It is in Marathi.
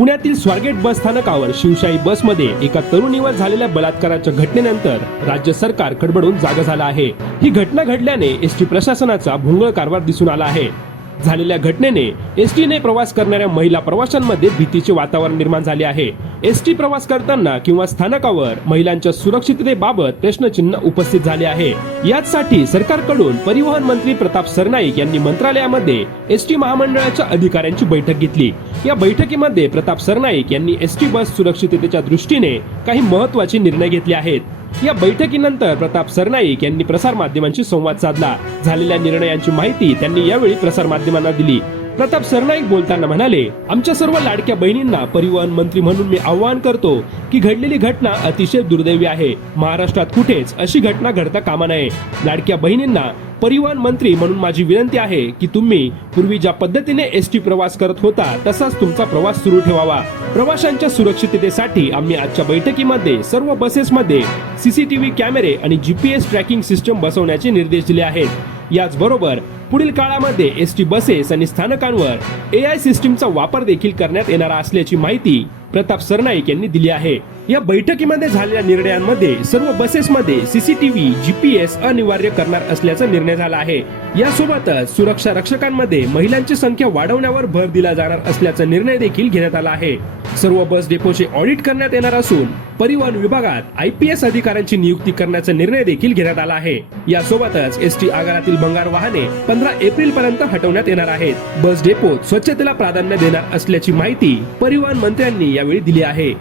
पुण्यातील स्वारगेट बस स्थानकावर शिवशाही बसमध्ये एका तरुणीवर झालेल्या बलात्काराच्या घटनेनंतर राज्य सरकार खडबडून जागा झालं आहे. ही घटना घडल्याने एस टी प्रशासनाचा भोंगळ कारभार दिसून आला आहे. झालेल्या घटनेने एस टीने प्रवास करणाऱ्या महिला प्रवाशांमध्ये भीतीचे वातावरण निर्माण झाले आहे. एस टी प्रवास करताना किंवा स्थानकावर महिलांच्या सुरक्षिततेबाबत प्रश्नचिन्ह उपस्थित झाले आहे. याचसाठी सरकारकडून परिवहन मंत्री प्रताप सरनाईक यांनी मंत्रालयामध्ये एस टी महामंडळाच्या अधिकाऱ्यांची बैठक घेतली. या बैठकीमध्ये प्रताप सरनाईक यांनी एस टी बस सुरक्षिततेच्या दृष्टीने काही महत्त्वाचे निर्णय घेतले आहेत. या बैठकीनंतर प्रताप सरनाईक यांनी प्रसार माध्यमांशी संवाद साधला. झालेल्या निर्णयांची माहिती त्यांनी यावेळी प्रसार माध्यमांना दिली. प्रताप सरनाईक बोलताना म्हणाले आमच्या सर्व लाडक्या बहिणींना परिवहन मंत्री म्हणून मी आवाहन करतो की घडलेली घटना अतिशय दुर्दैवी आहे. महाराष्ट्रात कुठेच अशी घटना घडता कामा नये. लाडक्या बहिणींना परिवहन मंत्री म्हणून माझी विनंती आहे की तुम्ही पूर्वी ज्या पद्धतीने एस टी प्रवास करत होता तसाच तुमचा प्रवास सुरू ठेवावा. प्रवाशांच्या सुरक्षिततेसाठी आम्ही आजच्या बैठकीमध्ये सर्व बसेसमध्ये सीसीटीव्ही कॅमेरे आणि जीपीएस ट्रॅकिंग सिस्टम बसवण्याचे निर्देश दिले आहेत. याचबरोबर पुढील काळामध्ये एस टी बसेस आणि स्थानकांवर ए आय सिस्टीमचा वापर देखील करण्यात येणार असल्याची माहिती प्रताप सरनाईक यांनी दिली आहे. या बैठकीमध्ये झालेल्या निर्णयांमध्ये सर्व बसेसमध्ये सीसीटीव्ही जीपीएस अनिवार्य करणार असल्याचा निर्णय झाला आहे. यासोबतच सुरक्षा रक्षकांमध्ये महिलांची संख्या वाढवण्यावर भर दिला जाणार असल्याचा निर्णय देखील घेण्यात आला आहे. सर्व बस डेपोचे ऑडिट करण्यात येणार असून परिवहन विभागात आय पी एस अधिकाऱ्यांची नियुक्ती करण्याचा निर्णय देखील घेण्यात आला आहे. यासोबतच एस टी आगारातील भंगार वाहने पंधरा एप्रिल पर्यंत हटवण्यात येणार आहेत. बस डेपोत स्वच्छतेला प्राधान्य देणार असल्याची माहिती परिवहन मंत्र्यांनी यावेळी दिली आहे.